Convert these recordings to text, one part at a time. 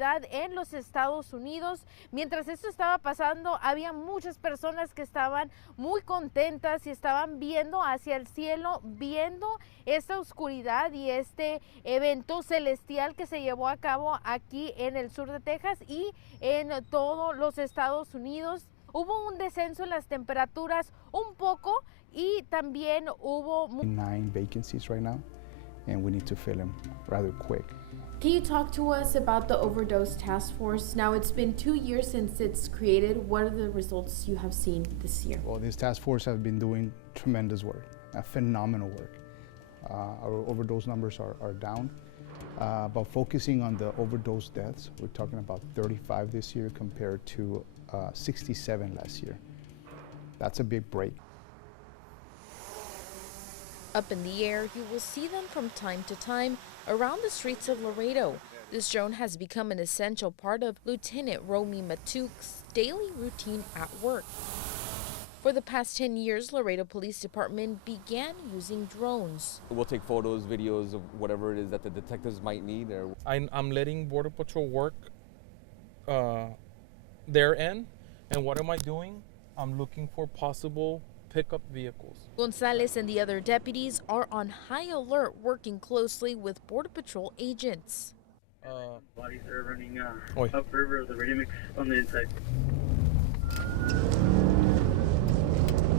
seguridad en los Estados Unidos. Mientras esto estaba pasando, había muchas personas que estaban muy contentas y estaban viendo hacia el cielo, viendo esta oscuridad y este evento celestial que se llevó a cabo aquí en el sur de Texas y en todos los Estados Unidos. Hubo un descenso en las temperaturas un poco y también hubo 9 vacancies right now, and we need to fill them rather quick. Can you talk to us about the overdose task force? Now it's been 2 years since it's created. What are the results you have seen this year? Well, this task force has been doing tremendous work, phenomenal work. Our overdose numbers are down, but focusing on the overdose deaths, we're talking about 35 this year compared to 67 last year. That's a big break. Up in the air, you will see them from time to time around the streets of Laredo. This drone has become an essential part of Lieutenant Romy Matuk's daily routine at work. For the past 10 years, Laredo Police Department began using drones. We'll take photos, videos of whatever it is that the detectives might need. I'm letting Border Patrol work their end, and what am I doing? I'm looking for possible pickup vehicles. Gonzalez and the other deputies are on high alert, working closely with Border Patrol agents. Bodies are running upriver, the ready mix on the inside.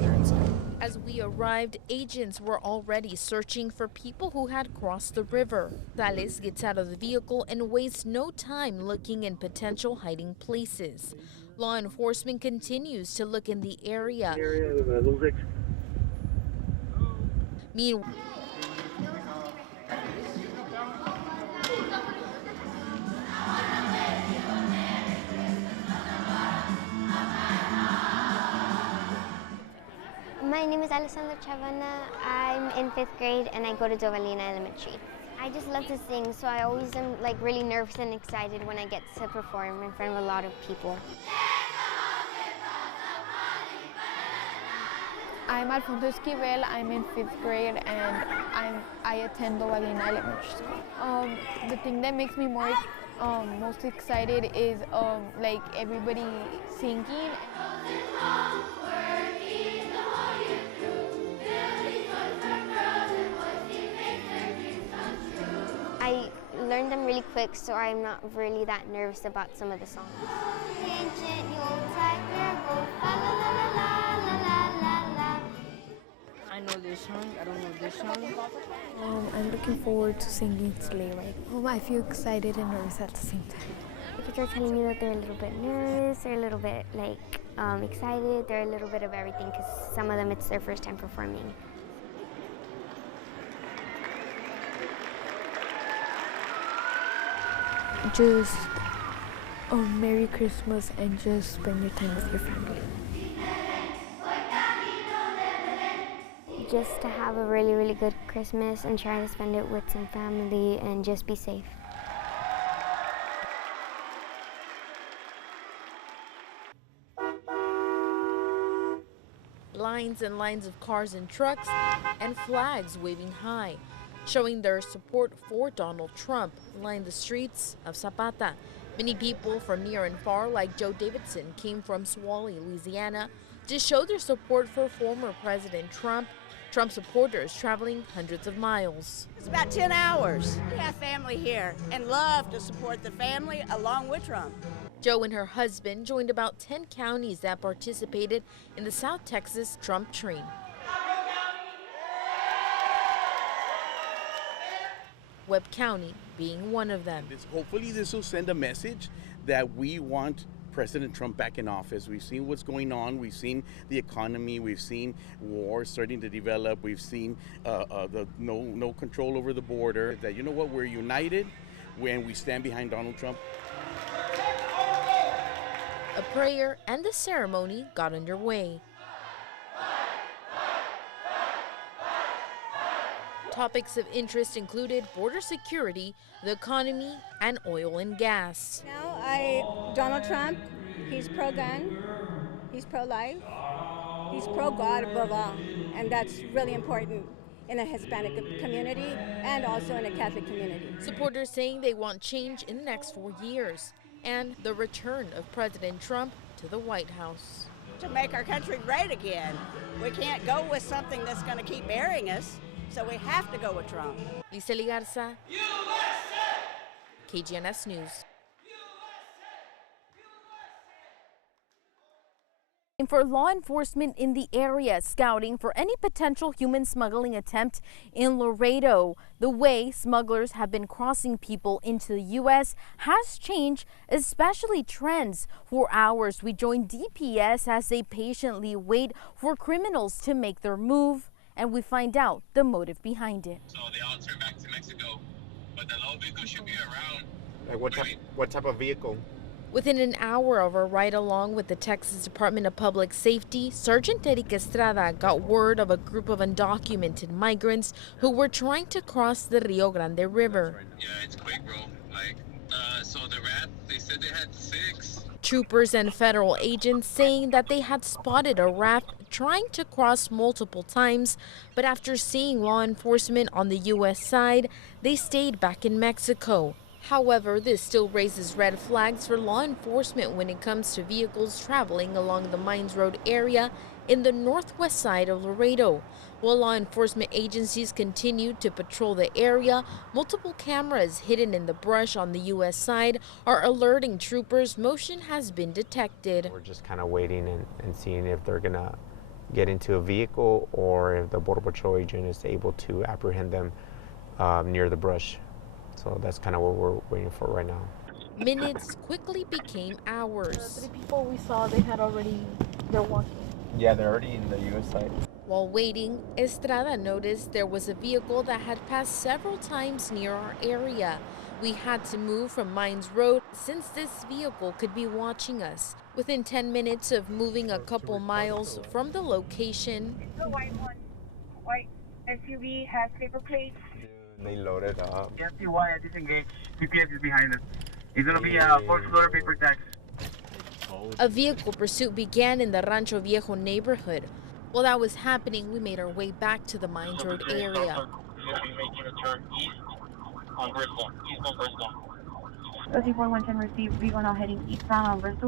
They're inside. As we arrived, agents were already searching for people who had crossed the river. Gonzalez gets out of the vehicle and wastes no time looking in potential hiding places. Law enforcement continues to look in the area. Meanwhile, my name is Alessandra Chavana. I'm in 5th grade and I go to Dovalina Elementary. I just love to sing, so I always am really nervous and excited when I get to perform in front of a lot of people. I'm Alfonso Esquivel. I'm in 5th grade and I attend Dovalina Elementary School. The thing that makes me most excited is everybody singing. I learned them really quick, so I'm not really that nervous about some of the songs. I know this song, I don't know this song. I'm looking forward to singing Sleigh Ride. I feel excited and nervous at the same time. The kids are telling me that they're a little bit nervous, they're a little bit excited, they're a little bit of everything because some of them it's their first time performing. Just Merry Christmas and just spend your time with your family. Just to have a really, really good Christmas and try to spend it with some family and just be safe. lines and lines of cars and trucks and flags waving high, showing their support for Donald Trump, line the streets of Zapata. Many people from near and far, like Joe Davidson, came from Swally, Louisiana, to show their support for former President Trump. Trump supporters traveling hundreds of miles. It's about 10 hours. We have family here and love to support the family along with Trump. Joe and her husband joined about 10 counties that participated in the South Texas Trump train. Webb County being one of them. Hopefully this will send a message that we want President Trump back in office. We've seen what's going on. We've seen the economy. We've seen war starting to develop. We've seen the no control over the border. That, you know what, we're united when we stand behind Donald Trump. A prayer and the ceremony got underway. Topics of interest included border security, the economy, and oil and gas. Now, Donald Trump, he's pro-gun, he's pro-life, he's pro-God above all, and that's really important. in a Hispanic community and also in a Catholic community. Supporters saying they want change in the next 4 years and the return of President Trump to the White House. To make our country great again, we can't go with something that's going to keep burying us, so we have to go with Trump. Liseli Garza, KGNS News. For law enforcement in the area, scouting for any potential human smuggling attempt in Laredo. The way smugglers have been crossing people into the U.S. has changed, especially trends. For hours, we join DPS as they patiently wait for criminals to make their move, and we find out the motive behind it. So they all turn back to Mexico, but the low vehicle should be around. Like what type of vehicle? Within an hour of a ride along with the Texas Department of Public Safety, Sergeant Eric Estrada got word of a group of undocumented migrants who were trying to cross the Rio Grande River. Yeah, it's quick, bro. So the rat, they said they had 6. Troopers and federal agents saying that they had spotted a raft trying to cross multiple times, but after seeing law enforcement on the U.S. side, they stayed back in Mexico. However, this still raises red flags for law enforcement when it comes to vehicles traveling along the Mines Road area in the northwest side of Laredo. While law enforcement agencies continue to patrol the area, multiple cameras hidden in the brush on the U.S. side are alerting troopers motion has been detected. We're just kind of waiting and seeing if they're going to get into a vehicle or if the Border Patrol agent is able to apprehend them near the brush. So that's kind of what we're waiting for right now. Minutes quickly became hours. The 3 people we saw, they're walking. Yeah, they're already in the U.S. side. While waiting, Estrada noticed there was a vehicle that had passed several times near our area. We had to move from Mines Road since this vehicle could be watching us. Within 10 minutes of moving a couple miles from the location, the white SUV has paper plates. They loaded up. FTY at disengage. PPS is behind us. It's gonna be a 4-floor paper tax. a vehicle pursuit began in the Rancho Viejo neighborhood. While that was happening, we made our way back to the Mines Road area.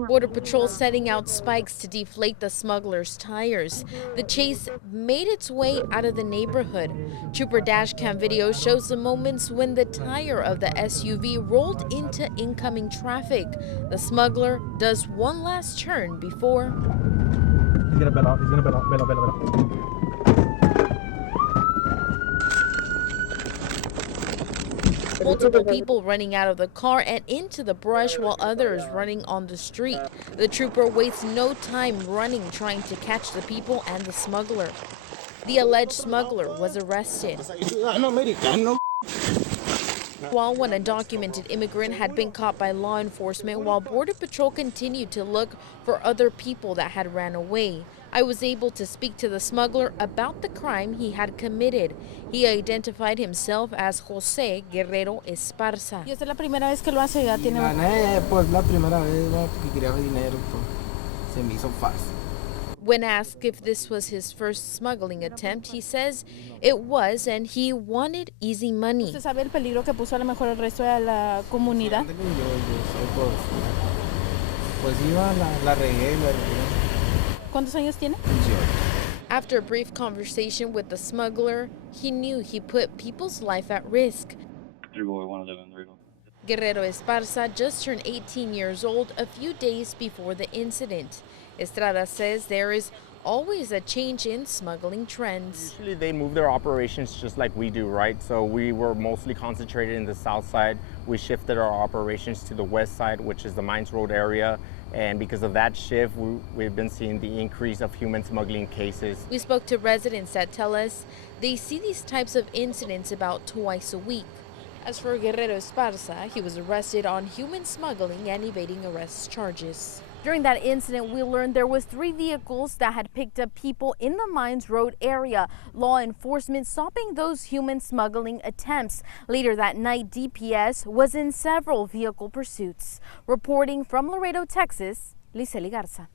Border Patrol setting out spikes to deflate the smugglers' tires. The chase made its way out of the neighborhood. Trooper dashcam video shows the moments when the tire of the SUV rolled into incoming traffic. The smuggler does one last turn before... He's gonna bail out, bail out. Multiple people running out of the car and into the brush while others running on the street. The trooper wastes no time running, trying to catch the people and the smuggler. The alleged smuggler was arrested. While one undocumented immigrant had been caught by law enforcement while Border Patrol continued to look for other people that had ran away. I was able to speak to the smuggler about the crime he had committed. He identified himself as José Guerrero Esparza. ¿Y esta es la primera vez que lo hace? ¿Ya tiene? Pues la primera vez, porque quería dinero, pues se me hizo fácil. When asked if this was his first smuggling attempt, he says it was and he wanted easy money. ¿Usted sabe el peligro que puso a lo mejor el resto de la comunidad? Pues iba, la regué. ¿Cuántos años tiene? After a brief conversation with the smuggler, he knew he put people's life at risk. Guerrero Esparza just turned 18 years old a few days before the incident. Estrada says there is always a change in smuggling trends. Usually they move their operations just like we do, right? So we were mostly concentrated in the south side. We shifted our operations to the west side, which is the Mines Road area. And because of that shift, we've been seeing the increase of human smuggling cases. We spoke to residents that tell us they see these types of incidents about twice a week. As for Guerrero Esparza, he was arrested on human smuggling and evading arrest charges. During that incident, we learned there was 3 vehicles that had picked up people in the Mines Road area. Law enforcement stopping those human smuggling attempts. Later that night, DPS was in several vehicle pursuits. Reporting from Laredo, Texas, Liseli Garza.